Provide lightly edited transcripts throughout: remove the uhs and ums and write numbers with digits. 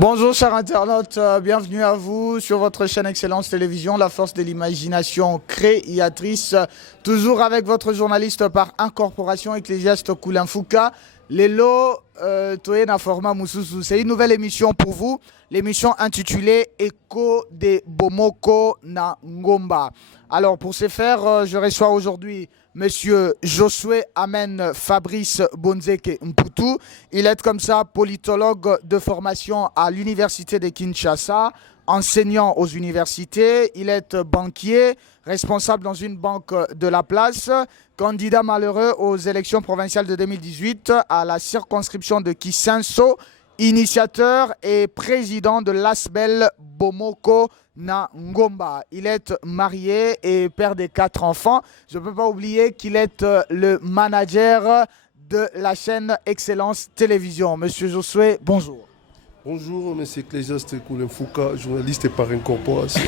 Bonjour chers internautes, bienvenue à vous sur votre chaîne Excellence Télévision, la force de l'imagination créatrice, toujours avec votre journaliste par incorporation Ecclésiaste Koulenfouka. Lelo Toyena Forma Moussousou, c'est une nouvelle émission pour vous, l'émission intitulée Écho des Bomoko na Ngomba. Alors pour ce faire, je reçois aujourd'hui Monsieur Josué Amen Fabrice Bonzeke Mputu. Il est comme ça politologue de formation à l'université de Kinshasa, enseignant aux universités. Il est banquier, responsable dans une banque de la place, candidat malheureux aux élections provinciales de 2018 à la circonscription de Kisenso, initiateur et président de l'ASBEL Bomoko na Ngomba. Il est marié et père de 4 enfants. Je ne peux pas oublier qu'il est le manager de la chaîne Excellence Télévision. Monsieur Josué, bonjour. Bonjour, monsieur Ecclésiaste Koulenfouka, journaliste et par incorporation.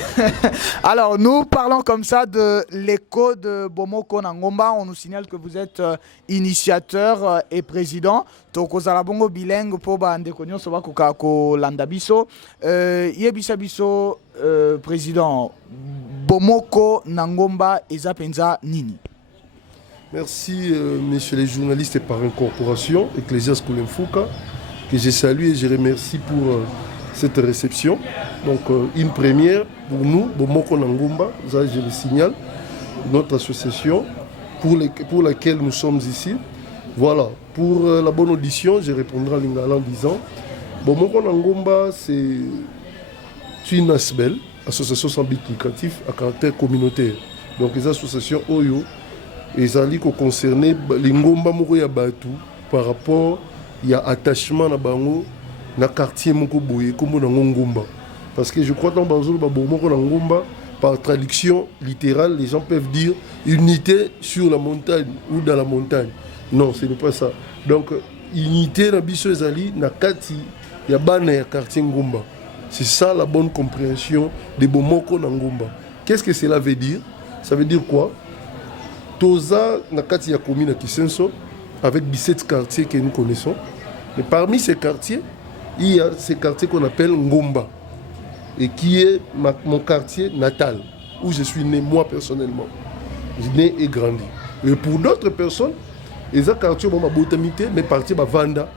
Alors, nous parlons comme ça de l'écho de Bomoko na Ngomba. On nous signale que vous êtes initiateur et président. Tokozala bongo bilingue po ba ndeko nyonso bakoka ko landa biso. Yebisa biso président Bomoko na Ngomba eza penza nini? Merci, messieurs les journalistes et par incorporation, Ecclésiaste Koulenfouka, que je salue et je remercie pour cette réception. Donc, une première pour nous, Bomoko na Ngomba, ça je le signale, notre association pour laquelle nous sommes ici. Voilà, pour la bonne audition, je répondrai en lingala en disant Bomoko na Ngomba, c'est une ASBEL, association sans but lucratif à caractère communautaire. Donc, les associations OYO, ils allaient concerner les Ngomba Moko ya Batu par rapport il y a attachement na bango na quartier moko boye comme na Ngomba. Parce que je crois dans Banzolo Bomoko na Ngomba, par traduction littérale, les gens peuvent dire unité sur la montagne ou dans la montagne. Non, ce n'est pas ça. Donc, unité na biso ezali na kati ya bana ya quartier Ngomba. C'est ça la bonne compréhension de Bomoko na Ngomba. Qu'est-ce que cela veut dire? Ça veut dire quoi? Toza na kati ya commune ya Kisenso avec 17 quartiers que nous connaissons. Mais parmi ces quartiers, il y a ces quartiers qu'on appelle Ngomba, et qui est mon quartier natal, où je suis né moi personnellement. Je suis né et grandi. Et pour d'autres personnes, les quartiers ont ma botamité, mais partis à Vanda.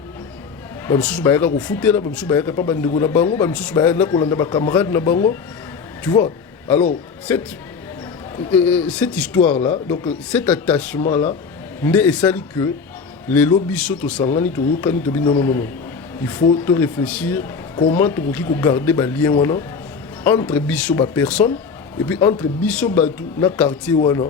Tu vois, alors cette histoire-là, donc cet attachement-là, n'est essali que les lobbies sont au sangani, non. Il faut te réfléchir comment tu peux garder les liens entre biso ba personne et puis entre biso batu na quartier wana.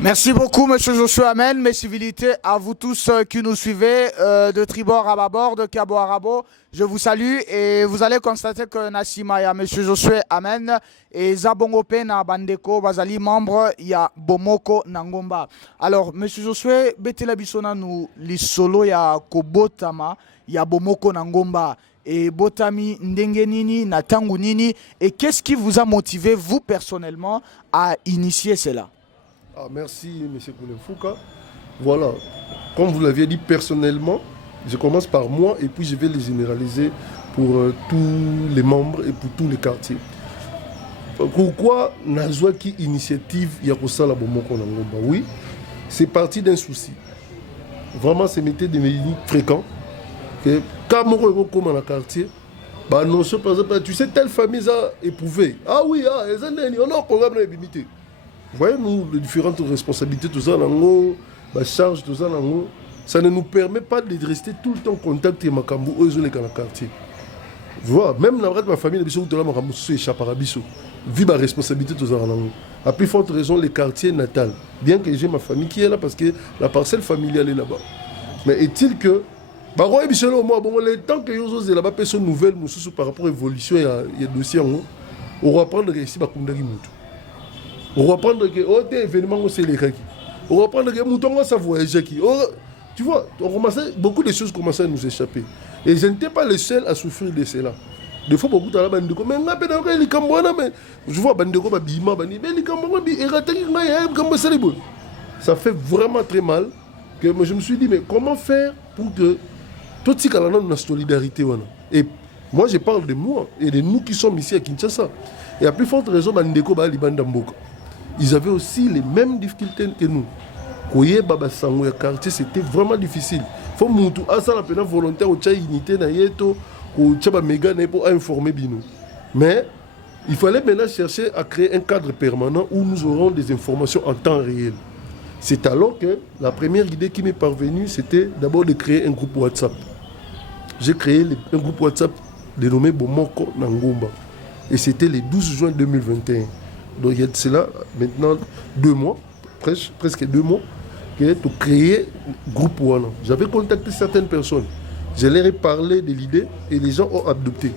Merci beaucoup, monsieur Josué Amen. Mes civilités à vous tous qui nous suivez de tribord à bâbord, de cabo à rabo. Je vous salue et vous allez constater que Nassimaya, monsieur Josué Amen et Zabongope na Bandeko, Bazali, membre, il y a Bomoko na Ngomba. Alors, monsieur Josué, Betela Bisona nous, les solos, il y a Kobotama, il y a Bomoko na Ngomba. Et Botami Ndengenini, Natangu Nini. Et qu'est-ce qui vous a motivé, vous personnellement, à initier cela? Merci, M. Koulenfouka. Voilà, comme vous l'aviez dit personnellement, je commence par moi et puis je vais les généraliser pour tous les membres et pour tous les quartiers. Pourquoi Nazwaki Initiative Yakosala Bomoko na Ngomba? Oui, c'est parti d'un souci. Vraiment, c'est métier de médecine fréquent. Que quand on comme dans le quartier, bah non, par exemple, tu sais, telle famille a éprouvé. Ah oui, on a un programme de limité. Vous voyez, nous, les différentes responsabilités, tout ça, la charge, tout ça, ça ne nous permet pas de rester tout le temps en contact avec Makambu, eux, dans le quartier. Vous voyez, même dans ma famille, les gens qui Makambu, c'est échappé à Bisso. Vu ma responsabilité, tout ça, à plus forte raison, les quartiers natals. Bien que j'ai ma famille qui est là, parce que la parcelle familiale est là-bas. Mais est-il que le temps que vous avez là-bas, personne nouvelle par rapport à l'évolution et au dossier, on va prendre ici, on va prendre que oh, événement, c'est les règles. On va prendre que mouton, ça voyage. Tu vois, beaucoup de choses commençaient à nous échapper. Et je n'étais pas le seul à souffrir de cela. Des fois, beaucoup de gens me disent, je vois Bandeko, ça fait vraiment très mal. Que je me suis dit, mais comment faire pour que Tout ce qu'on a une solidarité. Et moi, je parle de moi et de nous qui sommes ici à Kinshasa. Et à plus forte raison, ils avaient aussi les mêmes difficultés que nous. Koye Baba Sango ya quartier, c'était vraiment difficile. Faut mutu asa la pena volontaire au tcha unité na yeto au tcha ba méga pour informer bino. Mais il fallait maintenant chercher à créer un cadre permanent où nous aurons des informations en temps réel. C'est alors que la première idée qui m'est parvenue, c'était d'abord de créer un groupe WhatsApp. J'ai créé un groupe WhatsApp dénommé Bomoko Nangomba. Et c'était le 12 juin 2021. Donc il y a de cela maintenant 2 mois, presque 2 mois, pour créer un groupe Wana. J'avais contacté certaines personnes. Je leur ai parlé de l'idée et les gens ont adopté.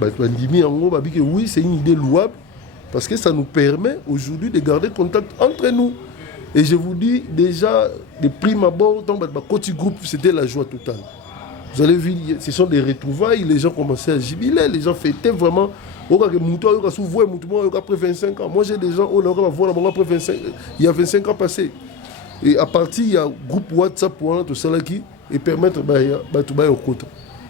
Oui, c'est une idée louable parce que ça nous permet aujourd'hui de garder contact entre nous. Et je vous dis déjà, de prime abord, dans le petit groupe, c'était la joie totale. Vous allez voir, ce sont des retrouvailles, les gens commençaient à jubiler, les gens fêtaient vraiment. Après 25 ans, moi j'ai des gens après 25, il y a 25 ans passés. Et à partir, il y a un groupe WhatsApp pour tout ça qui et permettre au côté.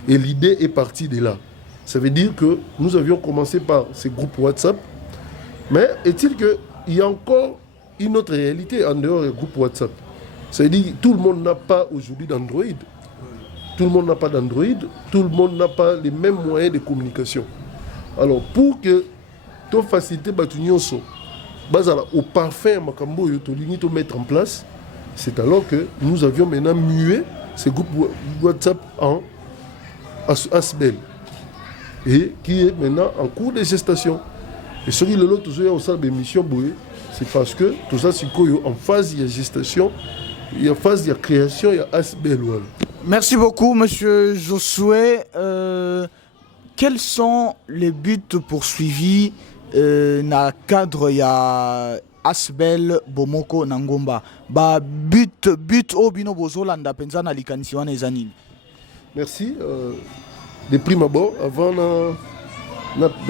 Et l'idée est partie de là. Ça veut dire que nous avions commencé par ces groupes WhatsApp, mais est-il qu'il y a encore une autre réalité en dehors du groupe WhatsApp? C'est-à-dire que tout le monde n'a pas aujourd'hui d'Android. Tout le monde n'a pas d'Android, tout le monde n'a pas les mêmes moyens de communication. Alors, pour que tu facilites au parfum de mettre en place, c'est alors que nous avions maintenant mué ces groupes WhatsApp en Asbel et qui est maintenant en cours de gestation. Et ce qui est l'autre, c'est parce que tout ça, c'est en phase de gestation, il y a phase de création, il y a Asbel. Merci beaucoup, monsieur Josué. Quels sont les buts poursuivis dans le cadre de Asbel Bomoko Nangomba? But obino bozolanda penza na likanisi wana ezanini? Merci. De prime abord, avant de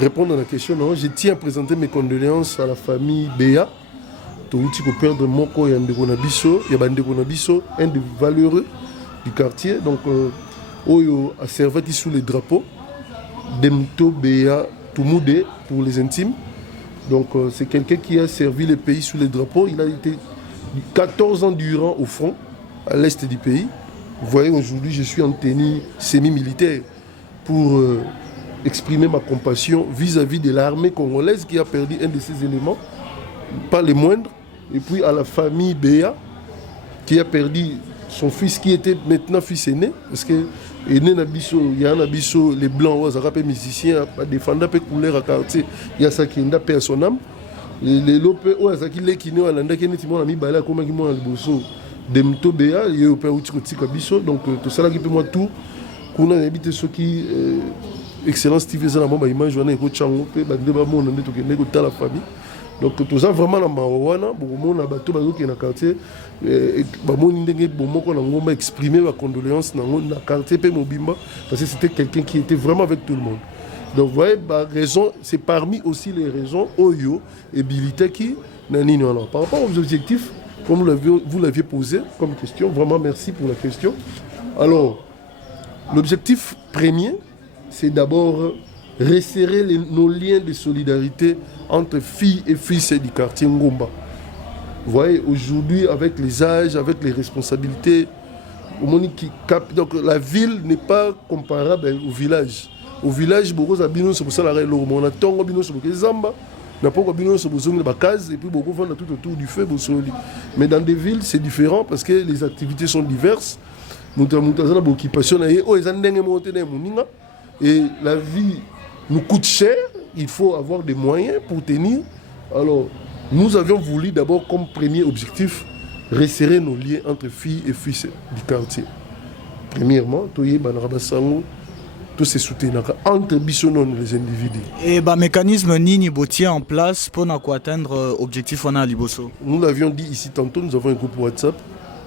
répondre à la question, je tiens à présenter mes condoléances à la famille Béa. Touti ko perdre Moko et Ndeko Nabiso, il y a Ndeko Nabiso, un des valeureux du quartier, donc Oyo a servi sous les drapeaux. Demto Béa Toumoudé pour les intimes. Donc c'est quelqu'un qui a servi le pays sous les drapeaux. Il a été 14 ans durant au front, à l'est du pays. Vous voyez, aujourd'hui, je suis en tenue semi-militaire pour exprimer ma compassion vis-à-vis de l'armée congolaise qui a perdu un de ses éléments, pas les moindres. Et puis à la famille Béa, qui a perdu son fils qui était maintenant fils aîné, parce que il y a un abisso, les blancs, les musiciens, les défendants de couleur à quartier, il y a ça qui est un son âme. Les lopes, les qui sont en qui sont mis balai comme qui sont bosso de mto béa, il y a un petit abisso, donc tout ça là qui peut moi tout, qu'on a habité ceux qui excellence Steve Zana m'a image on est au chango, pe bande ba mon ndé to ke nego ta la famille. Donc tout ça vraiment na mawana, bon na bato bazo qui na quartier ba mon ndenge bomoko na ngomba exprimer ma condoléance na quartier pe mobimba parce que c'était quelqu'un qui était vraiment avec tout le monde. Donc vous voyez, raison, c'est parmi aussi les raisons Oyo et Bilité qui nani non. Par rapport aux objectifs, comme vous l'aviez posé comme question, vraiment merci pour la question. Alors, l'objectif premier, c'est d'abord resserrer nos liens de solidarité entre filles et fils du quartier Ngomba. Vous voyez, aujourd'hui, avec les âges, avec les responsabilités, donc la ville n'est pas comparable au village. Au village, beaucoup de c'est pour ça la on a tant de sur les zamba, n'a pas de sur les cases et puis beaucoup font tout autour du feu. Mais dans des villes, c'est différent parce que les activités sont diverses. Et la vie nous coûte cher, il faut avoir des moyens pour tenir. Alors, nous avions voulu d'abord comme premier objectif resserrer nos liens entre filles et fils du quartier. Premièrement, tous ces soutiens entre les individus. Et le mécanisme Nini Botier en place pour atteindre l'objectif à Liboso. Nous l'avions dit ici tantôt, nous avons un groupe WhatsApp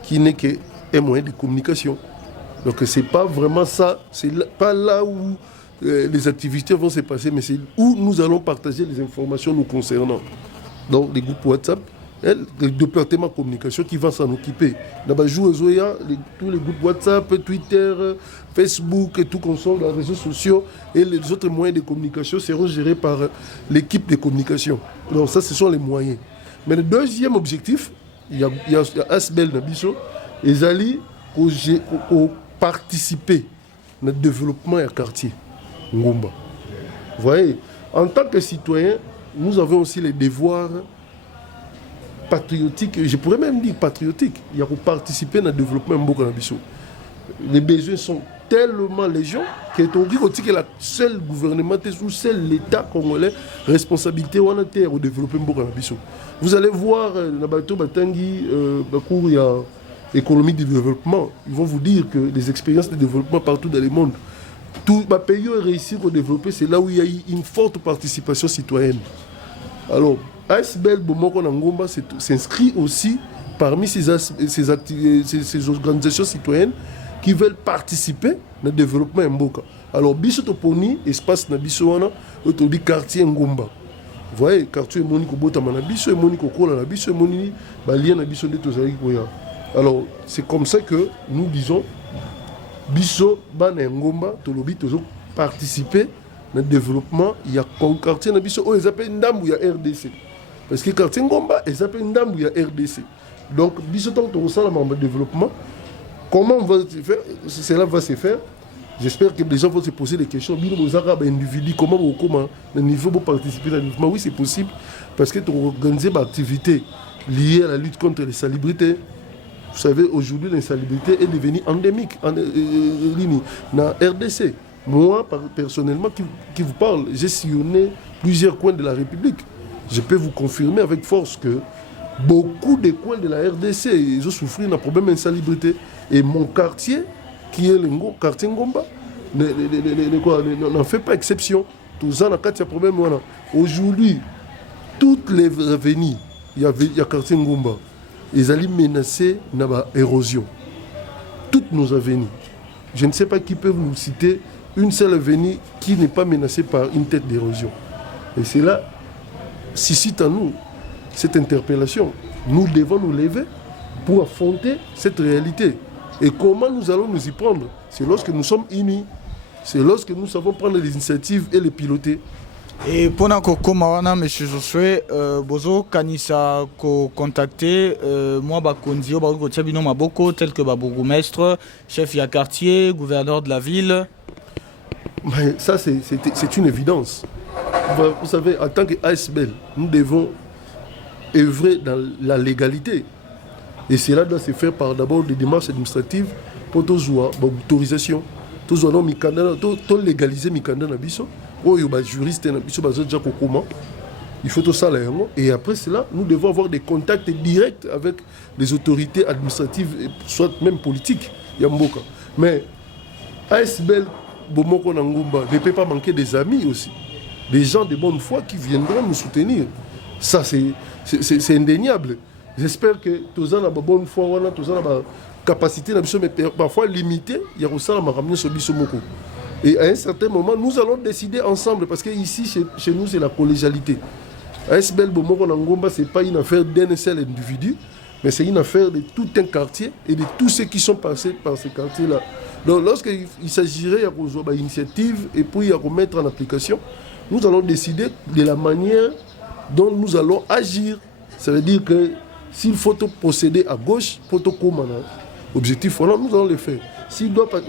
qui n'est qu'un moyen de communication. Donc c'est pas vraiment ça, c'est pas là où les activités vont se passer, mais c'est où nous allons partager les informations nous concernant. Donc les groupes WhatsApp le département communication qui va s'en occuper. D'abord, tous les groupes WhatsApp, Twitter, Facebook et tout consomme, les réseaux sociaux et les autres moyens de communication seront gérés par l'équipe de communication. Donc ça, ce sont les moyens. Mais le deuxième objectif, il y a Asbel Nabiso, et Zali, pour participer au développement du quartier Ngomba. Vous voyez, en tant que citoyen, nous avons aussi les devoirs patriotiques, je pourrais même dire patriotiques. Il y a pour participer au développement de Mboka Nabiso. Les besoins sont tellement légion que la seule gouvernement ou seul l'État congolais responsabilité au développement de Mboka Nabiso. Vous allez voir Nabato Batangi, il y a économie de développement. Ils vont vous dire que les expériences de développement partout dans le monde, tout pays réussir à développer, c'est là où il y a eu une forte participation citoyenne. Alors, ASBL Bomoko Ngomba s'inscrit aussi parmi ces organisations citoyennes qui veulent participer au développement Mboka. Alors, Biso Toponi, espace Nabisoana, autobi quartier Ngomba. Vous voyez, quartier Moniko Botamana Biso, et Moniko Kola Biso, et Monini, Balien Nabiso de Tozari Koya. Alors, c'est comme ça que nous disons, Biso, Bana Ngomba, Tolobi, Tozo, participer au développement. Il y a un quartier Nabiso, ils appellent Ndambu, il y a RDC. Parce que quartier Ngomba, ils appellent Ndambu, il y a RDC. Donc, Biso, tant que ça, le développement, comment on va faire, cela va se faire. J'espère que les gens vont se poser des questions. Comment le niveau pour participer à développement? Oui, c'est possible. Parce que tu organises des activités liées à la lutte contre les salubrités. Vous savez, aujourd'hui, l'insalubrité est devenue endémique en RDC. Moi, personnellement, qui vous parle, j'ai sillonné plusieurs coins de la République. Je peux vous confirmer avec force que beaucoup de coins de la RDC, ils ont souffert d'un problème d'insalubrité. Et mon quartier, qui est le quartier Ngomba, n'en fait pas exception. Tout ça, il y a problème. Aujourd'hui, toutes les avenues, il y a quartier Ngomba, ils allaient menacer l'érosion. Toutes nos avenues. Je ne sais pas qui peut vous citer une seule avenue qui n'est pas menacée par une tête d'érosion. Et c'est là, suscite à nous cette interpellation. Nous devons nous lever pour affronter cette réalité. Et comment nous allons nous y prendre? C'est lorsque nous sommes unis. C'est lorsque nous savons prendre les initiatives et les piloter. Et pendant que Komawana, M. Josué, Bozo, Kanisa, contacté, moi, Bakondio, Bakotiabino Maboko, tel que bourgmestre, chef de quartier, gouverneur de la ville. Mais ça, c'est une évidence. Vous savez, en tant qu'ASBL, nous devons œuvrer dans la légalité. Et cela doit se faire par d'abord des démarches administratives pour l'autorisation. Tout légaliser Mikanda Nabiso. Juriste il faut tout ça. Et après cela, nous devons avoir des contacts directs avec les autorités administratives, soit même politiques. Yamboka. Mais ASBL Bomoko Ngomba ne peut pas manquer des amis aussi. Des gens de bonne foi qui viendront nous soutenir. Ça, c'est indéniable. J'espère que tous gens ont bonne foi, tous gens ont capacité, mais parfois limitée. Il y a aussi un et à un certain moment, nous allons décider ensemble, parce qu'ici, chez nous, c'est la collégialité. ASBL Bomoko Ngomba, ce n'est pas une affaire d'un seul individu, mais c'est une affaire de tout un quartier et de tous ceux qui sont passés par ce quartier-là. Donc, lorsqu'il s'agirait d'une initiative et puis à mettre en application, nous allons décider de la manière dont nous allons agir. Ça veut dire que s'il faut procéder à gauche, il faut objectif, voilà, nous allons le faire.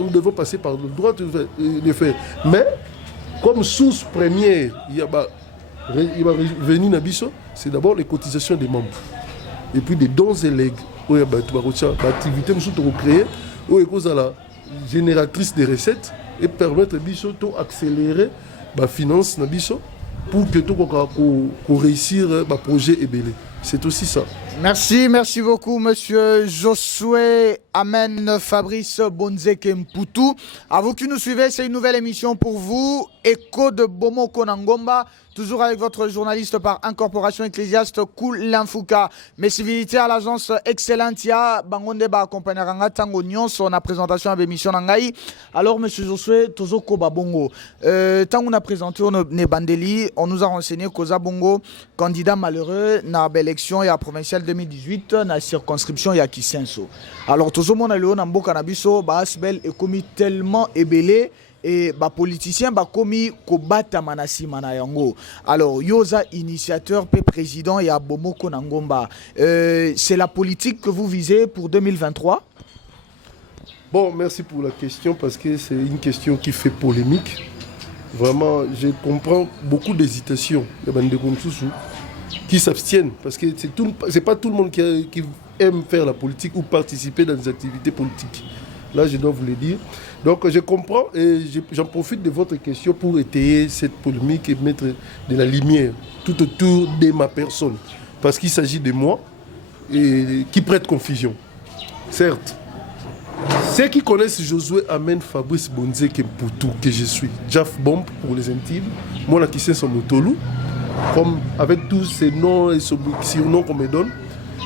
Nous devons passer par le droit de le faire. Mais, comme source première, il va venir Nabiso, c'est d'abord les cotisations des membres. Et puis des dons et legs. L'activité, nous sommes créés, où est la génératrice de recettes et permettre Nabiso d'accélérer la finance Nabiso pour que tout réussir le projet est belé. C'est aussi ça. Merci beaucoup, monsieur Josué Amen Fabrice Bonzeke Mputu. À vous qui nous suivez, c'est une nouvelle émission pour vous. Écho de Bomoko Ngomba. toujours avec votre journaliste par incorporation ecclésiaste Koulan Fouka. Mes civilités à l'agence Excellentia, Bangonde ba accompagner Ranga Tango Nyonso na présentation à l'émission Nangai. Alors monsieur Josué Tozoko Babongo, tant on a présenté ne Bandeli, on nous a renseigné qu'Oza Bongo, candidat malheureux na élection et à provinciale 2018 na circonscription ya Kisenso. Alors Tozo mon alio na mboka na biso ba asbel est commis tellement ébélé et ba politicien ba commis ko bata manasi manayango. Alors yoza initiateur pe président et Abomoko Nangomba. C'est la politique que vous visez pour 2023? Bon, merci pour la question parce que c'est une question qui fait polémique. Vraiment, je comprends beaucoup d'hésitation. Il y a des qui s'abstiennent parce que c'est pas tout le monde qui aime faire la politique ou participer dans des activités politiques. Là, je dois vous le dire. Donc, je comprends et j'en profite de votre question pour étayer cette polémique et mettre de la lumière tout autour de ma personne. Parce qu'il s'agit de moi et qui prête confusion. Certes, ceux qui connaissent Josué Amen Fabrice Bonze Kemputu, que je suis, Jaf Bomb pour les intimes, moi qui sais son Motolu, comme avec tous ces noms et ces surnoms qu'on me donne,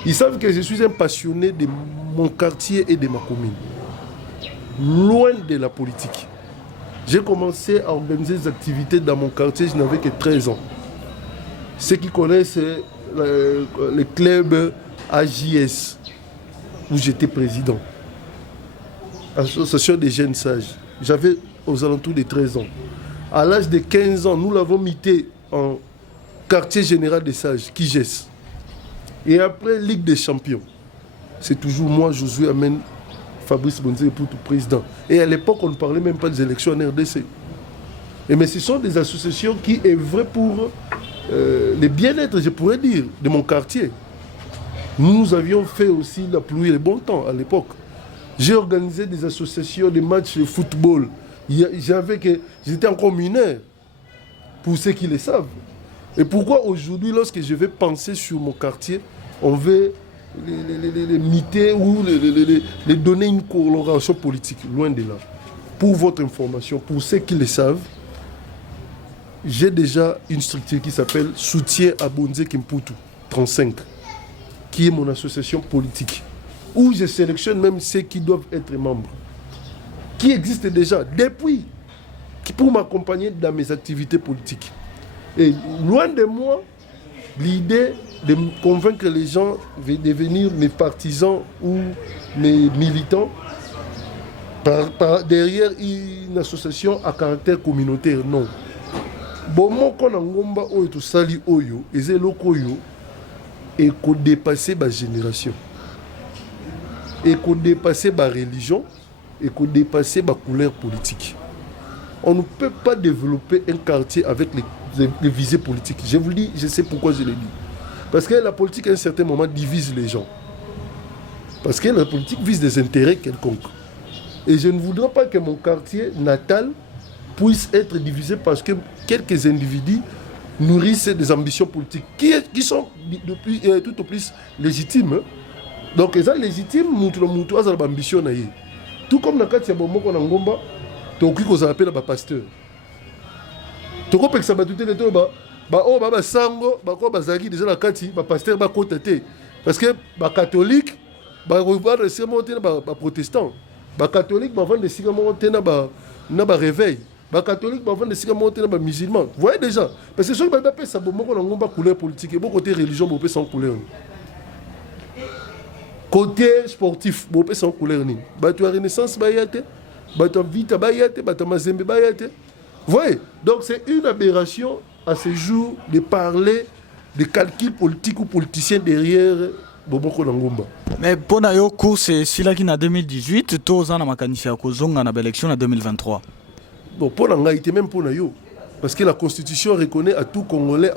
ils savent que je suis un passionné de mon quartier et de ma commune. Loin de la politique. J'ai commencé à organiser des activités dans mon quartier, je n'avais que 13 ans. Ceux qui connaissent le club AJS, où j'étais président. Association des jeunes sages. J'avais aux alentours de 13 ans. À l'âge de 15 ans, nous l'avons mité en quartier général des sages, Kiges. Et après, Ligue des champions. C'est toujours moi, Josué Amen Fabrice Bonze pour tout président. Et à l'époque, on ne parlait même pas des élections en RDC. Mais ce sont des associations qui œuvraient pour le bien-être, je pourrais dire, de mon quartier. Nous avions fait aussi la pluie et le bon temps à l'époque. J'ai organisé des associations, des matchs de football. J'étais encore mineur, pour ceux qui le savent. Et pourquoi aujourd'hui, lorsque je vais penser sur mon quartier, on veut les miter ou les donner une coloration politique, loin de là. Pour votre information, pour ceux qui le savent, j'ai déjà une structure qui s'appelle Soutien à Bonze Kemputu 35, qui est mon association politique, où je sélectionne même ceux qui doivent être membres, qui existent déjà depuis, pour m'accompagner dans mes activités politiques. Et loin de moi, l'idée de convaincre les gens de devenir mes partisans ou mes militants derrière une association à caractère communautaire, non. Bomoko Nangomba oyo to sali oyo, ezelo oyo et qu'on dépasse ma génération. Et qu'on dépasse ma religion et qu'on dépasse ma couleur politique. On ne peut pas développer un quartier avec les visées politiques. Je vous le dis, je sais pourquoi je le dis. Parce que la politique, à un certain moment, divise les gens. Parce que la politique vise des intérêts quelconques. Et je ne voudrais pas que mon quartier natal puisse être divisé parce que quelques individus nourrissent des ambitions politiques qui sont tout au plus légitimes. Donc, ils sont légitimes, nous avons ambition. Tout comme dans le cas de Bomoko Nangomba, tu as appelé un pasteur. Tu as appelé un sango, déjà la kati, pasteur, parce que les catholiques, les protestants, les catholiques, ils réveil. Les catholiques, ils musulmans. Vous voyez déjà, parce que ceux qui ont appelé ça, ils couleur politique, et côté religion, ils sans couleur. Côté sportif, ils ont sans couleur. Ils ont Renaissance, ils ont Vita, ils ont Mazembe. Vous voyez, donc c'est une aberration à ce jour de parler de calculs politiques ou politiciens derrière Bomoko Nangomba. Mais pour la course, c'est là qu'il y a 2018, tous en makanisi kozonga na élection en 2023. Bon, pour la était même pour Nayo, parce que la Constitution reconnaît à tout Congolais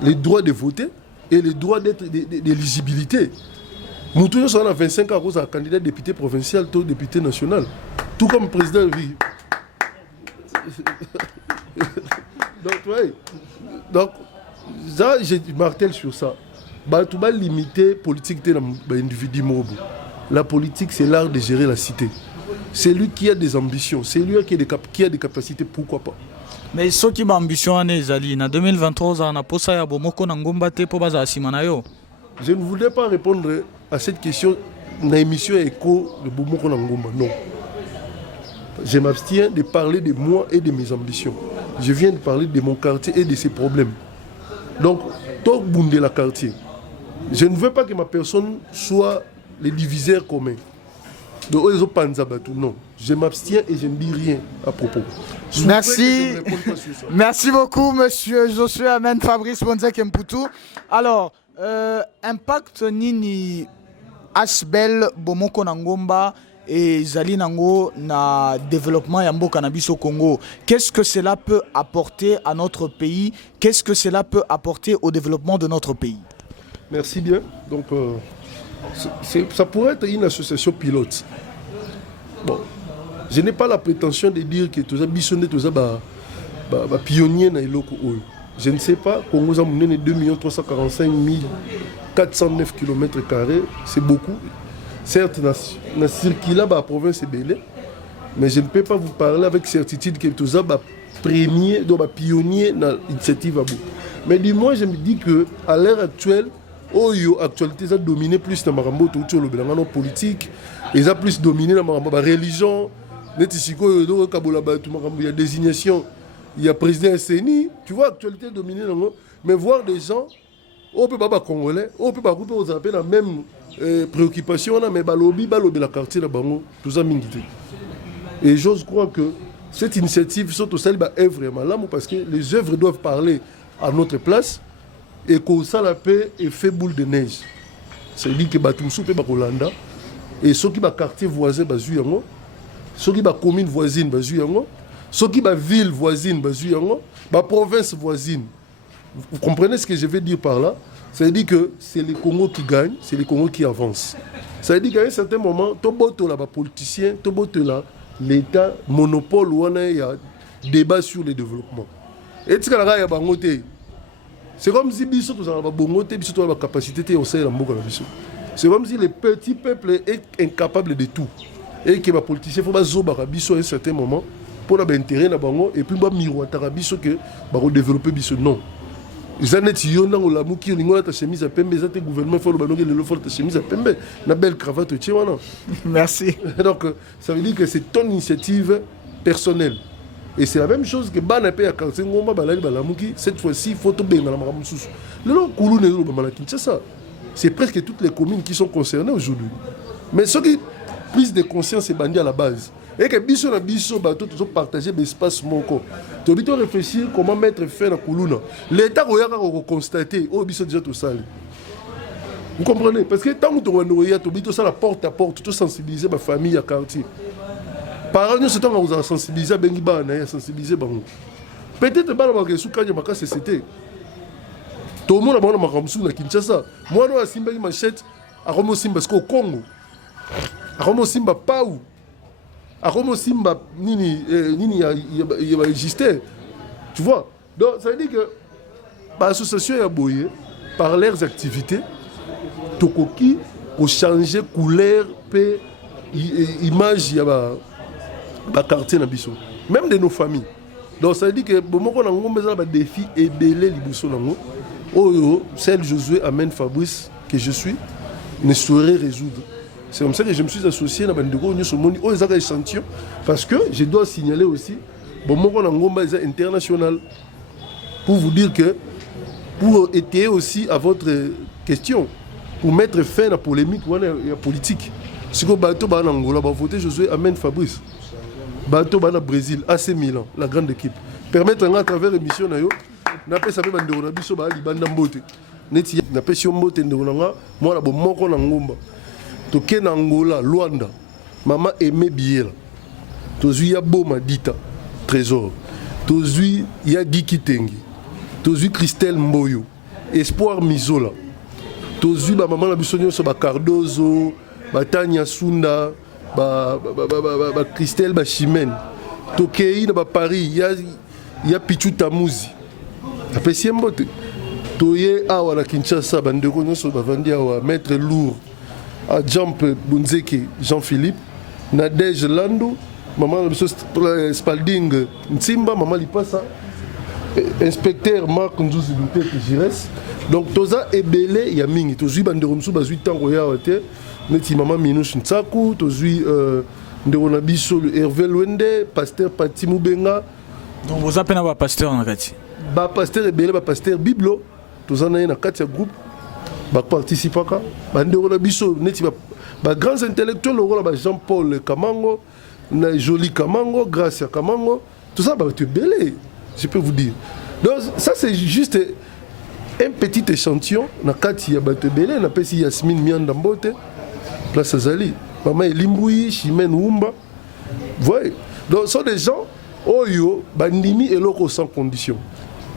les droits de voter et les droits d'éligibilité. Nous tous on a 25 ans à candidat député provincial, tout député national, tout comme président. Donc, ça, je martèle sur ça. Tu vas limiter la politique de l'individu. La politique, c'est l'art de gérer la cité. C'est lui qui a des ambitions, c'est lui qui a des capacités, pourquoi pas. Mais ce qui ambition en ezali na 2023 on a posa ya bomoko na ngomba te po baza simana yo. Je ne voulais pas répondre à cette question dans l'émission Écho de Bomoko Nangomba. Non. Je m'abstiens de parler de moi et de mes ambitions. Je viens de parler de mon quartier et de ses problèmes. Donc, tout boundé la quartier. Je ne veux pas que ma personne soit le diviseur commun. Donc, non. Je m'abstiens et je ne dis rien à propos. Merci. Merci beaucoup, monsieur Josué Amen Fabrice Bonzek Mputu. Alors, impact nini Asbel Bomoko Nangomba et Zali Nango na développement Yambo Cannabis au Congo. Qu'est-ce que cela peut apporter à notre pays? Qu'est-ce que cela peut apporter au développement de notre pays? Merci bien. Donc, ça pourrait être une association pilote. Bon, je n'ai pas la prétention de dire que tous les bisonnés, tous les pionniers dans les locaux. Je ne sais pas, Congo a mené 2 345 409 km, c'est beaucoup. Certes, dans circuit la province est belle, mais je ne peux pas vous parler avec certitude que tous les premiers, donc pionniers dans l'initiative. Mais du moins, je me dis qu'à l'heure actuelle, l'actualité a dominé plus dans la politique, ils ont plus dominé dans la religion, il y a désignation, il y a président SNI, tu vois, l'actualité dominée, mais voir des gens, on peut pas congolais, on peut pas la même préoccupation, mais balobi la quartier tout ça mingité. Et j'ose croire que cette initiative surtout celle est vraiment là parce que les œuvres doivent parler à notre place et que ça la paix et fait boule de neige. C'est-à-dire que Batumsou peut Bakolanda et ceux qui ba quartier voisin bazu yango, ceux qui ba commune voisine bazu yango, ceux qui ba ville voisine bazu yango, ba province voisine. Vous comprenez ce que je veux dire par là? Ça veut dire que c'est le Congo qui gagne, c'est le Congo qui avance. Ça veut dire qu'à un certain moment, tout le monde politicien, tout le monde l'État, monopole, où il y a débat sur le développement. Et c'est comme si biso tous en bongoté, biso tous la capacité au sein de la biso. C'est comme si le petit peuple est incapable de tout. Et que les politiciens faut pas zoba biso à un certain moment pour avoir intérêt na bango et puis ba miroiter biso que ba développer biso non. Ils ont dit yon dans la mouki on a ta chemise à pembe, ils ont dit gouvernement faut le banonge le faut ta chemise à pembe, na belle cravate tu vois non. Merci. Donc ça veut dire que c'est ton initiative personnelle. Et c'est la même chose que Banapé à quartier Ngomba Balali Balamuki, cette fois-ci, il faut tout bien dans la Maramoussous. Le nom Koulou Nélo Bamalakin, c'est ça. C'est presque toutes les communes qui sont concernées aujourd'hui. Mais ceux qui prise de conscience, c'est bandit à la base. Et que Bisso na Bisso, bateau, tous ont partagé l'espace Moko. Tu dois réfléchir comment mettre fin à Koulouna. L'État a constaté, oh Bisso déjà tout ça. Vous comprenez? Parce que tant que tu as ça la porte à porte, tu sensibiliser ma famille à quartier. Par exemple, c'est temps à sensibiliser Bengiba, à sensibiliser Bango. Peut-être que sous Kanya Maka c'était. Tout le monde a un Makamsou na Kinshasa. Moi, je suis Simba Machette à Romo Simba parce qu'au Congo, à Romo Simba Paou, à Romo Simba Nini il va exister. Tu vois? Donc, ça veut dire que l'association est aboyée par leurs activités. Tokoki, pour changer couleur, paix, image, il y a un quartier dans Bisso. Même de nos familles. Donc ça veut dire que Bomoko a des défis et belé Liboso Nango. Oh, celle Josué Amen Fabrice que je suis ne saurait résoudre. C'est comme ça que je me suis associé à Bandego Nyosomoni aux échantillons parce que je dois signaler aussi Bomoko Nangomba est international pour vous dire que pour étayer aussi à votre question pour mettre fin à la polémique ou à la politique. Si vous avez voté Josué Amen Fabrice. Bateau Bana Brésil, AC Milan, la grande équipe. Permettre à travers l'émission, n'a pas sapé Bandero Nabiso Bali Bandambote. Neti n'a pas si on mote Ndonanga, moi la bomoko Nangomba. Toké Nangola, Luanda, maman aimé Biela. Tozui ya Boma Dita, Trésor. Tozui ya Giki Tengi. Tozui Christelle Mboyo, Espoir Mizola. Tozui ba maman la bisonyo so ba Cardozo, ba Tanya Sunda. Christelle Bachimène, Tokei na Paris, il y a Pichou Tamouzi. Après si mbote, Toye awa na Kinshasa bandeko nyonso bavandi awa maître lourd, à Jump Bunzeke Jean-Philippe, Nadège Lando, maman Spalding Ntimba, maman Lipasa, inspecteur Marc Nzouzi Douté que j'y reste. Donc toza ebele ya mingi, tozui banderomsu bazui tango ya te, neti maman Minouche Ntsaku, tozui ndero biso le Hervé Luende, pasteur Pati Moubenga. Donc vous appelez un pasteur dans kati. Ba pasteur ebele ba pasteur Biblo, toza na na kati ya groupe. Ba participaka, bandero biso neti ba grands intellectuels ba Jean-Paul Kamango, na Joli Kamango, Gracia Kamango, tout ça ba tu belé, je peux vous dire. Donc ça c'est juste un petit échantillon na kati ya ba te belé na pesi Yasmine Mianda Mbote, place Azali, maman Elimboui, Chimène Wumba. Voyez. Donc ce sont des gens oyo bandimi eloko sans condition.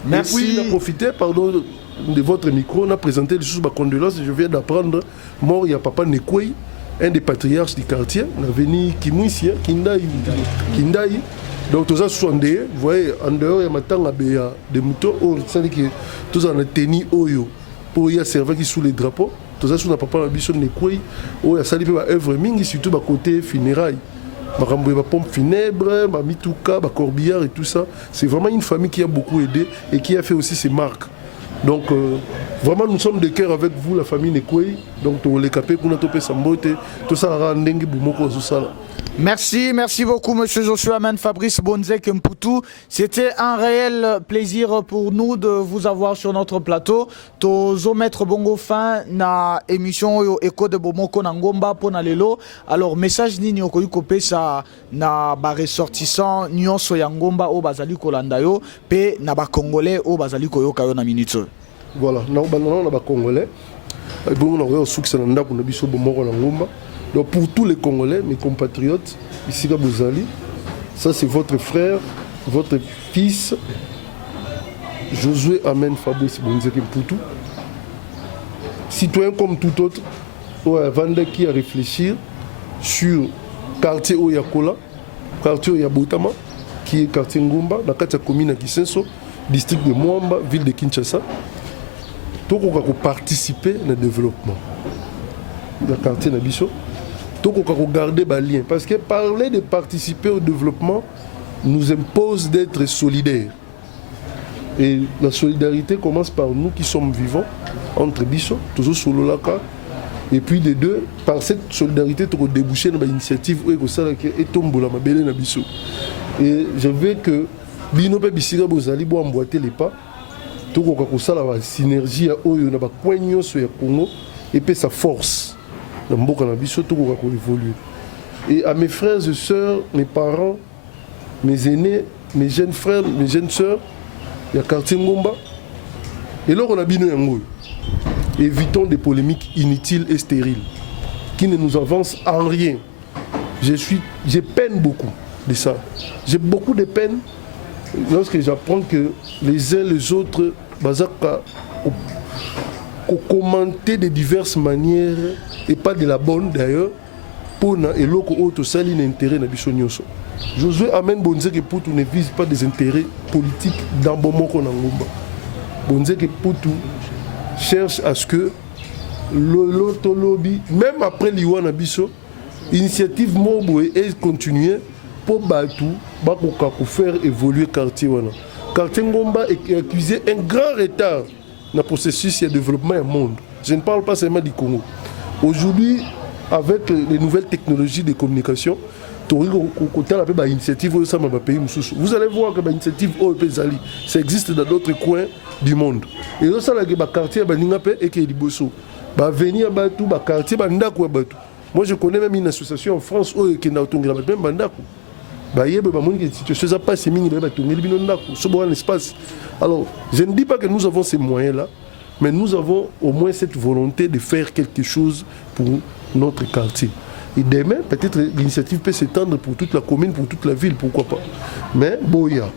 Merci. Et puis on a profité pardon de votre micro, on a présenté les choses de condoléances. Je viens d'apprendre mort il y a papa Nekwei, un des patriarches du quartier, on a venu Kimouissi, Kindai. Donc tous ça 61, vous voyez, en dehors il y a maintenant des moutons, c'est-à-dire que tous on a tenu oyo pour y servir qui sous les drapeaux. Tout ça sur papa Nabison Nekwei, où il y a sali pas œuvre mingi surtout bas côté funérailles. Ma pompe funèbre, ma mitouka, ma corbillard et tout ça. C'est vraiment une famille qui a beaucoup aidé et qui a fait aussi ses marques. Donc vraiment nous sommes de cœur avec vous, la famille Nekwei. Donc les capés qu'on a topé Sambote, tout ça rend dengue boumoko tout ça. Merci beaucoup Monsieur Joshua Man Fabrice Bonzek Mputu. C'était un réel plaisir pour nous de vous avoir sur notre plateau. Tozo mettre bongo fin na émission yo Echo de Bomoko na Ngomba pona lelo. Alors message nini okoyi kopé ça na ba ressortissant nyonso ya Ngomba o bazali kolanda yo pe na ba congolais o bazali koyoka yo na minute. Voilà, na ba congolais. Bon on a succès na ndako na biso Bomoko na Ngomba. Donc pour tous les Congolais, mes compatriotes, ici à Bouzali, ça c'est votre frère, votre fils, Josué Amen Fabrice Bonzeke Mputu, citoyen comme tout autre, Vanda qui a réfléchi sur le quartier Oyakola, quartier Oyabotama, qui est quartier Ngomba, dans la commune de Kisenso, district de Mwamba, ville de Kinshasa, tout le monde a participé au développement. Dans le quartier Nabiso. Donc on va garder les liens. Parce que parler de participer au développement nous impose d'être solidaires. Et la solidarité commence par nous qui sommes vivants, entre Bisso, toujours sur le lac. Et puis de deux, par cette solidarité, tu vas déboucher dans l'initiative et tomber la mabelle na Bisso. Et je veux que Bino pe Bissira Bozali bo emboîter les pas. Tu vas la synergie à Oyo na ba coignon sur le Congo et puis sa force. Et à mes frères et sœurs, mes parents, mes aînés, mes jeunes frères, mes jeunes sœurs, il y a quartier Ngomba. Et là, on a bino yango. Évitons des polémiques inutiles et stériles qui ne nous avancent en rien. J'ai peine beaucoup de ça. J'ai beaucoup de peine lorsque j'apprends que les uns les autres commenter de diverses manières et pas de la bonne d'ailleurs pour et l'autre autre saline intérêt na biso nyonso. Josué Amen Bonzeke Mputu ne vise pas des intérêts politiques dans Bomoko na Ngomba. Bonzeke Mputu cherche à ce que l'autre lobby, même après l'Iwa na biso, initiative Moboé est continuer pour Batu, pour faire évoluer quartier wana. Quartier Ngomba est accusé un grand retard dans le processus de développement du monde. Je ne parle pas seulement du Congo. Aujourd'hui, avec les nouvelles technologies de communication, vous allez voir que l'initiative OEP-Zali, ça existe dans d'autres coins du monde. Et là, ça, le quartier quartier moi, je connais même une association en France qui a alors, je ne dis pas que nous avons ces moyens-là, mais nous avons au moins cette volonté de faire quelque chose pour notre quartier. Et demain, peut-être l'initiative peut s'étendre pour toute la commune, pour toute la ville, pourquoi pas. Mais, boya,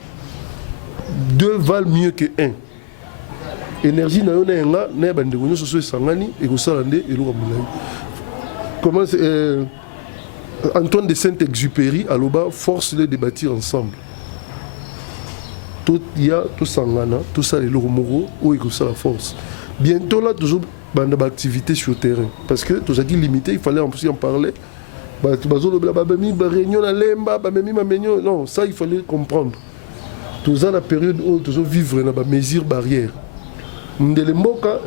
deux valent mieux que un. Énergie na yona nga na bande ko nyoso so sangani et ko salande et lo kamulai. Comment Antoine de Saint-Exupéry à l'Oba force les de bâtir ensemble. Tout il y a tout sangana, tout ça les loromoro ou et ça la force. Bientôt là toujours bande d'activité sur le terrain parce que tout ça qui limité, il fallait en plus en parler. Non, ça il fallait comprendre. Tous la période où tous vivre dans les mesures barrières. Mboka,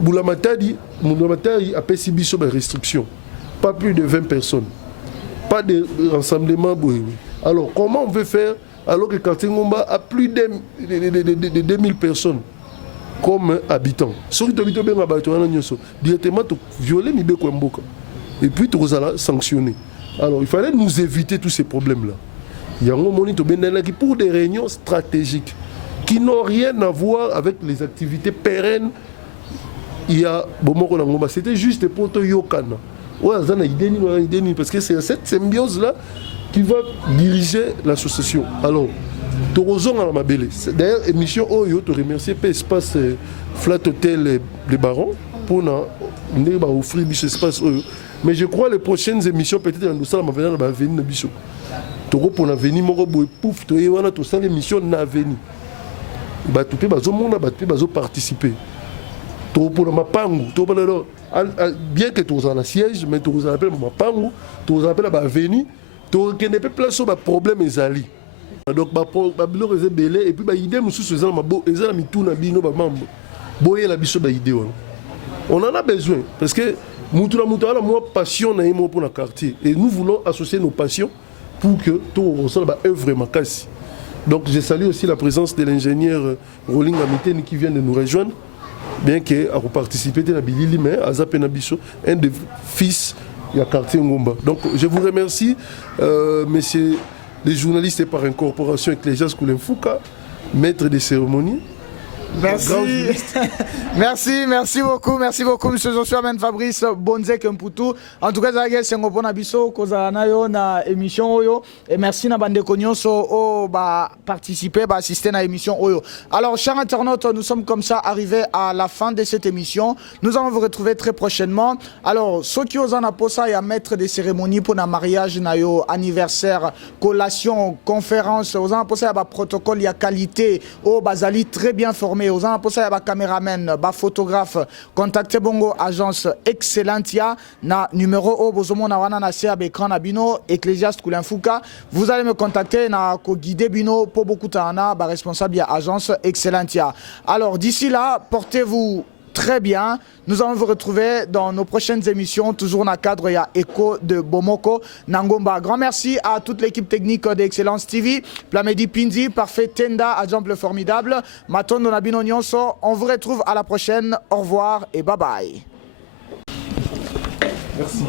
Boulamatadi a fait des restrictions. Pas plus de 20 personnes. Pas de rassemblement. Alors comment on veut faire alors que quartier Ngomba a plus de 2000 personnes comme habitants. Directement violer Mibeko Mboka. Et puis tu vas sanctionner. Alors il fallait nous éviter tous ces problèmes-là. Il y a un moment qui pour des réunions stratégiques qui n'ont rien à voir avec les activités pérennes. Il y a c'était juste pour te yokana. Parce que c'est cette symbiose-là qui va diriger l'association. Alors, d'ailleurs, émission Oyo, te remercier pour l'espace Flat Hotel Les Barons pour offrir cet espace Oyo. Mais je crois que les prochaines émissions, peut-être, nous allons venir à venir. Pour venir, pouf, tout ça, l'émission n'a venu. Participer. Bien que tu aies un siège, mais tu as appelé Mapangu, tu as appelé à venir, tu as pas place sur le problème. Donc, et puis, on en a besoin parce que nous avons passion pour le quartier et nous voulons associer nos passions pour que tout ressemble à œuvre Makassi. Donc je salue aussi la présence de l'ingénieur Rolling Amiten qui vient de nous rejoindre, bien qu'il ait participé à Bilili, mais à Zapenabiso, un des fils du quartier Ngomba. Donc je vous remercie, messieurs les journalistes et par incorporation Ecclésias Koulenfouka, maître des cérémonies. Merci beaucoup, monsieur Joshua Ben Fabrice Bonze Kemputu. En tout cas, c'est un bon abisso na émission Oyo et merci na bande nyonso o ba participer, ba assister à l'émission Oyo. Alors, chers internautes, nous sommes comme ça arrivés à la fin de cette émission. Nous allons vous retrouver très prochainement. Alors, ceux qui osent en apposer, il y a maître des cérémonies pour un mariage, na yo anniversaire, collation, conférence, osent en apposer, il y a protocole, il y a qualité, oh bazali très bien formé. Aux gens pour ça, il y a caméraman, photographe, contactez bongo agence Excellentia na numéro au bozomo na wana na sia écran na bino Ecclésias Koulenfouka. Vous allez me contacter na ko guider bino pour beaucoup tana ba responsable ya agence Excellentia. Alors d'ici là, portez-vous très bien. Nous allons vous retrouver dans nos prochaines émissions, toujours dans le cadre il y a Echo de Bomoko Nangomba. Grand merci à toute l'équipe technique d'Excellence TV, Plamedi Pindi, Parfait Tenda, Adjample Formidable, Maton Donabino Nyonso. On vous retrouve à la prochaine. Au revoir et bye bye. Merci.